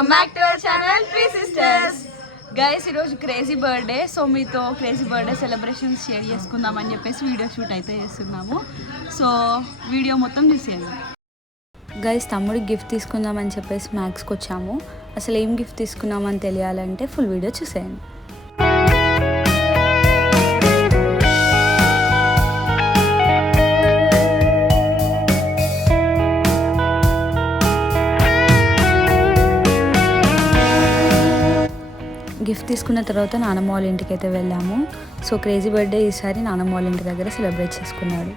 Welcome back to our channel three sisters. Guys ఈరోజు crazy birthday, so మీతో crazy birthday celebrations share చేసుకుందామని చెప్పేసి video shoot అయితే చేస్తున్నాము. సో వీడియో మొత్తం చూసేయండి. గైస్ తమ్ముడికి గిఫ్ట్ తీసుకుందామని చెప్పేసి మ్యాక్స్కి వచ్చాము. అసలు ఏం గిఫ్ట్ తీసుకున్నామని తెలియాలంటే ఫుల్ వీడియో చూసేయండి. గిఫ్ట్ తీసుకున్న తర్వాత నానమ్మ వాళ్ళ ఇంటికి అయితే వెళ్ళాము. సో క్రేజీ బర్త్డే ఈసారి నానమ్మ వాళ్ళ ఇంటి దగ్గర సెలబ్రేట్ చేసుకున్నాడు.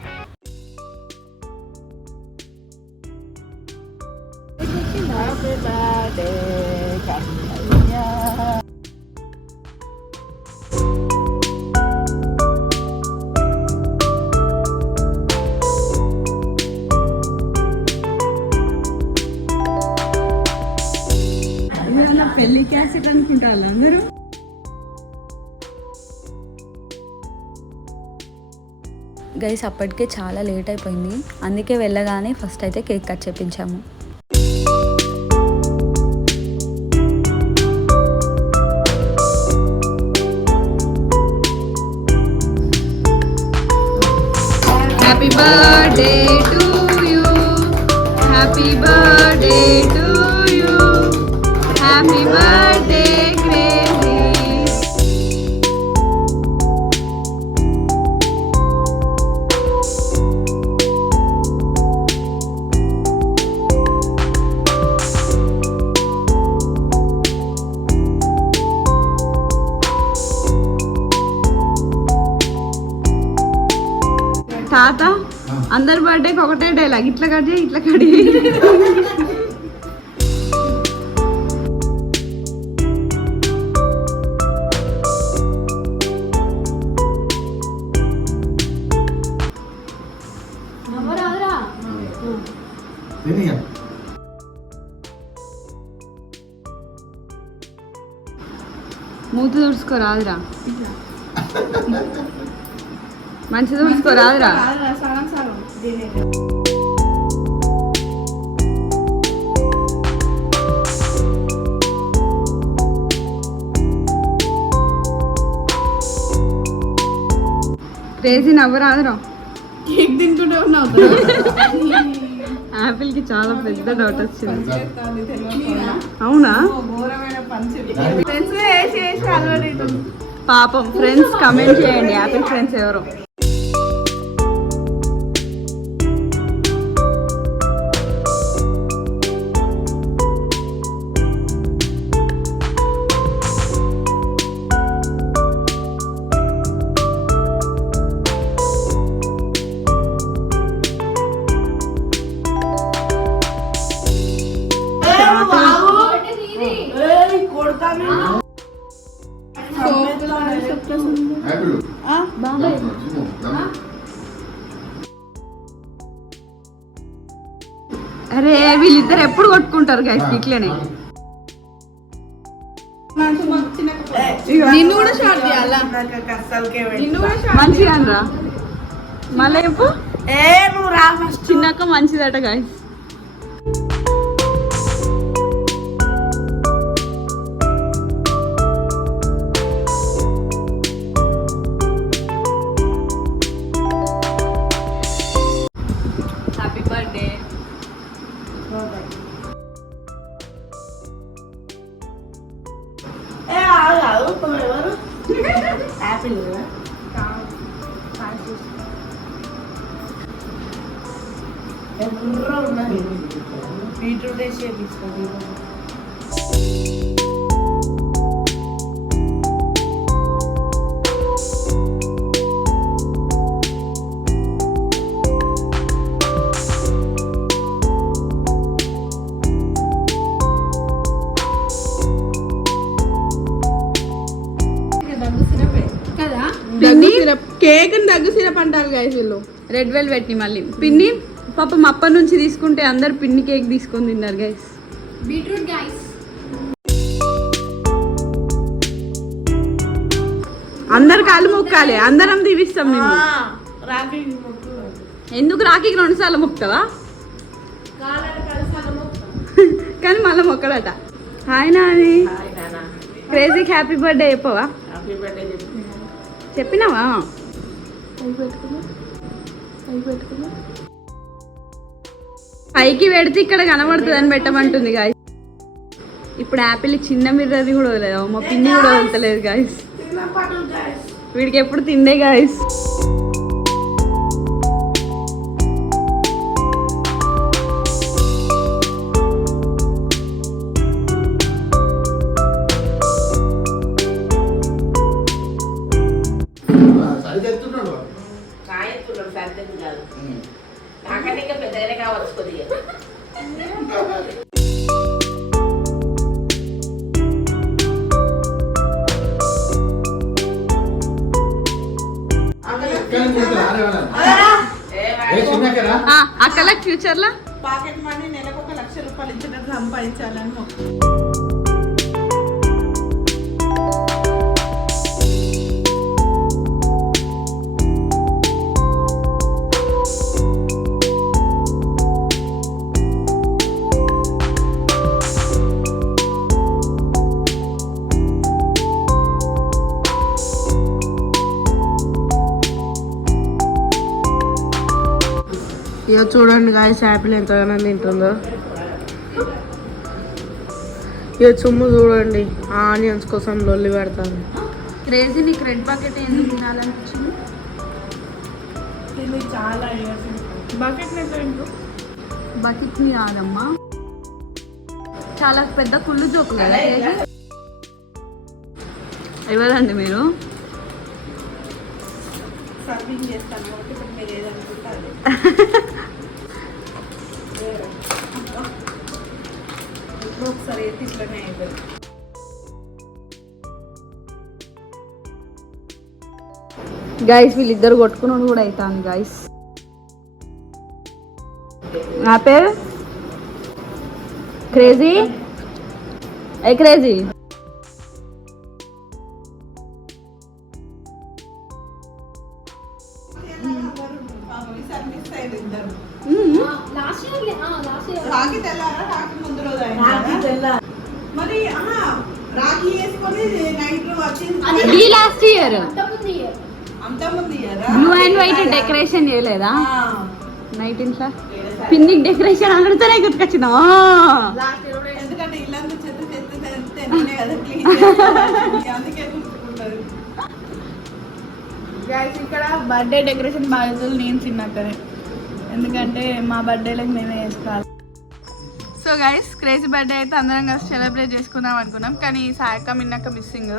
పెళ్లి క్యాసెట్ అనుకుంటారు అందరూ. గైస్ అప్పటికే చాలా లేట్ అయిపోయింది, అందుకే వెళ్ళగానే ఫస్ట్ అయితే కేక్ కట్ చేపించాము. Happy birthday to you, happy birthday to you, happy birthday crazy. తాత అందరి బర్త్డేకి ఒకటే డైలాగ్, ఇట్లా కట్ చేయి ఇట్లా కట్ చేయి. మూతి తుడుచుకోరాదురా, మంచి తుడుచుకోరాదురా. క్రేజీ నవ్వరాదురా. కేక్ తింటుంటే ఉన్నావు. యాపిల్ కి చాలా పెద్ద డౌట్ వచ్చింది. అవునా? పాపం ఫ్రెండ్స్ కమెంట్ చేయండి, యాపిల్ ఫ్రెండ్స్ ఎవరు. అరే వీళ్ళిద్దరు ఎప్పుడు కొట్టుకుంటారు గైస్ ఇట్లనే. నిన్ను కూడా షార్ట్ చేయాలా? మంచిగా రా మళ్ళీ చెప్పు. చిన్నక్క మంచిదట గైస్. Happy birthday. బీట్రూట్ వేసి తీసుకోండి. కేక్ దగ్గు సిరప్ అంటారు గైస్ వీళ్ళు. రెడ్ వెల్వెట్ ని మళ్ళీ పిన్ని పాపం అప్పటి నుంచి తీసుకుంటే అందరు పిన్ని కేక్ తీసుకొని తిన్నారు గైస్. బీట్రూట్ గైస్ అందరు కాళ్ళు మొక్కాలి, అందరం దీవిస్తాం. ఎందుకు రాఖీకి 2 సార్లు మొక్కుతావా? కానీ మళ్ళీ మొక్కడట. హాయ్ నాని. క్రేజీకి హ్యాపీ బర్త్డే చెప్పవా? చెప్పినావా? పైకి పెడితే ఇక్కడ కనబడుతుంది అని పెట్టమంటుంది గాయస్. ఇప్పుడు యాపిల్ చిన్న మిర్రర్ కూడా వదలేదు, మా పిన్ని కూడా వదలలేదు గాయస్. వీడికి ఎప్పుడు తిండే గాయస్. అక్కల ఫ్యూచర్ లో పాకెట్ మనీ నెలకు 1 లక్ష రూపాయలు ఇచ్చినట్టు సంపాదించాలని ఇక చూడండి గాయస్ యాపిల్ ఎంతగానో తింటుందో. ఇక చుమ్ము చూడండి ఆనియన్స్ కోసం లొల్లి పెడతాను. క్రేజీ నీకు రెడ్ బకెట్ ఎందుకు తినాలనిపించింది? చాలా బకెట్ ని కాదమ్మా, చాలా పెద్ద కుళ్ళు జోకు కదా. ఎవరండి మీరు? సర్వింగ్ చేస్తాను కాబట్టి ఇప్పుడు మీరు ఏదనుకుంటారు. ఇప్పుడు ఒకసారి ఎత్తి ఇట్లనే అయిపోయింది. గైస్ వీళ్ళిద్దరు కొట్టుకున్నాడు కూడా అవుతాను గైస్. నా పేరు క్రేజీ. ఏ క్రేజీ, రాఖీ తెల్లారా రాఖీ ముందు రోజు మరి రాఖీ వేసుకొని నైట్ వచ్చింది లాస్ట్ ఇయర్ అంతమంది బ్లూ అండ్ వైట్ డెకరేషన్ చేయలేదా? నైట్ ఇంట్లో పిన్నికి డెకరేషన్ అన్నడితేనే గుర్తుకొచ్చిన. ఎందుకంటే ఇల్లంతా చెత్త చెత్త నేనే కదా క్లీన్ అందుకే గుర్తుకుంటుంది. ఇక్కడ బర్త్డే డెకరేషన్ బాధ్యతలు నేను చిన్నక్కనే, ఎందుకంటే మా బర్త్డేలకు మేమే చేసుకోవాలి. సో గైస్ క్రేజీ బర్త్డే అయితే అందరం కలిసి సెలబ్రేట్ చేసుకుందాం అనుకున్నాం, కానీ సాయక్క మిన్నక్క మిస్సింగ్.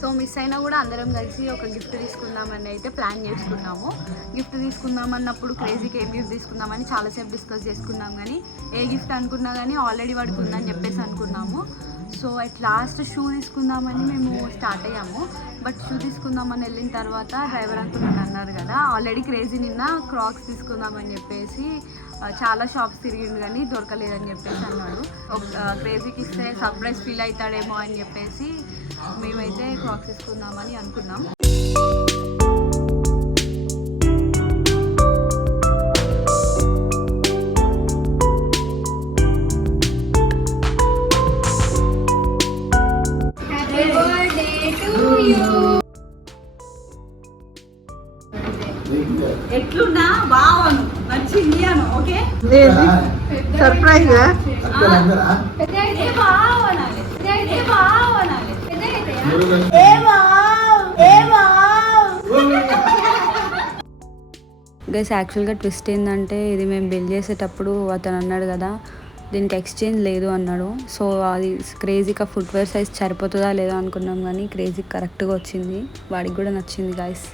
సో మిస్ అయినా కూడా అందరం కలిసి ఒక గిఫ్ట్ తీసుకుందామని అయితే ప్లాన్ చేసుకున్నాము. గిఫ్ట్ తీసుకుందాం అన్నప్పుడు క్రేజీకి ఏం గిఫ్ట్ తీసుకుందామని చాలాసేపు డిస్కస్ చేసుకున్నాం, కానీ ఏ గిఫ్ట్ అనుకున్నా కానీ ఆల్రెడీ వాడికి ఉందని చెప్పేసి అనుకున్నాము. సో అట్ లాస్ట్ షూ తీసుకుందామని మేము స్టార్ట్ అయ్యాము. బట్ షూ తీసుకుందామని వెళ్ళిన తర్వాత డ్రైవర్ అంకుల్ అన్నారు కదా, ఆల్రెడీ క్రేజీ నిన్న క్రాక్స్ తీసుకుందామని చెప్పేసి చాలా షాప్స్ తిరిగిండు కానీ దొరకలేదని చెప్పేసి అన్నాడు. క్రేజీకి ఇస్తే సర్ప్రైజ్ ఫీల్ అవుతాడేమో అని చెప్పేసి మేమైతే క్రాక్స్ తీసుకుందామని అనుకున్నాం. ఎట్లున్నా బావను నచ్చింది అను. ఓకే సర్ప్రైజ్ గైస్ యాక్చువల్గా ట్విస్ట్ ఏంటంటే ఇది మేము బిల్ చేసేటప్పుడు అతను అన్నాడు కదా దీనికి ఎక్స్చేంజ్ లేదు అన్నాడు. సో అది క్రేజీగా ఫుట్వేర్ సైజ్ సరిపోతుందా లేదా అనుకున్నాం, కానీ క్రేజీ కరెక్ట్గా వచ్చింది, వాడికి కూడా నచ్చింది గైస్.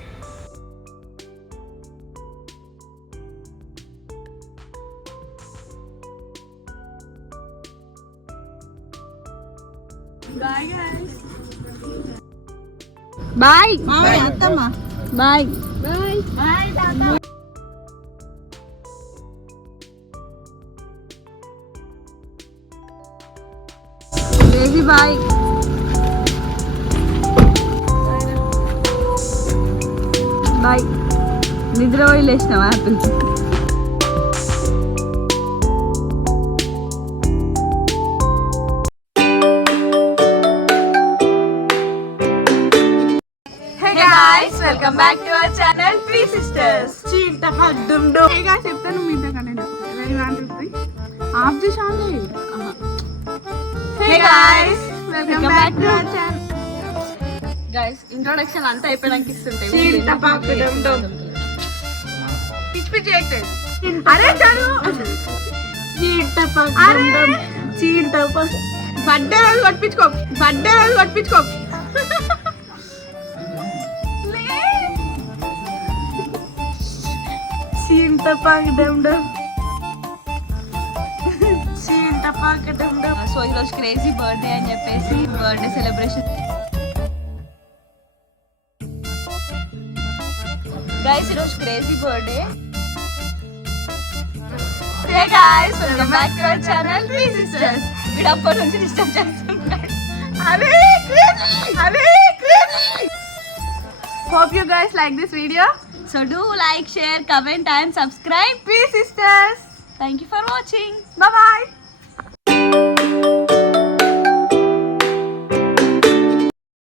బాయ్ అత్తమ్మ బాయ్. Crazy bye. బాయ్. నిద్ర పోయి లేచినావా apple? Welcome back to our channel three sisters. చెప్తాను మీతో కంటే ఆఫ్ చేసాను. Hey guys, welcome back to our channel. Guys, introduction అంతా అయిపోయాక ఇస్తుంటే పిచ్చి పిచ్చి యాక్టెడ్. అరే చదువు. బర్త్డే రోజు కొట్టించుకో. సో ఈరోజు క్రేజీ బర్త్డే అని చెప్పేసి బర్త్డే సెలబ్రేషన్. గైస్ ఈరోజు crazy birthday. Hey guys, welcome back to our channel three sisters. వీడు అప్పటి నుంచి డిస్టర్బ్ చేస్తున్నాడు. Hope you guys like this video. So do like, share, comment and subscribe. Three sisters. Thank you for watching. Bye bye.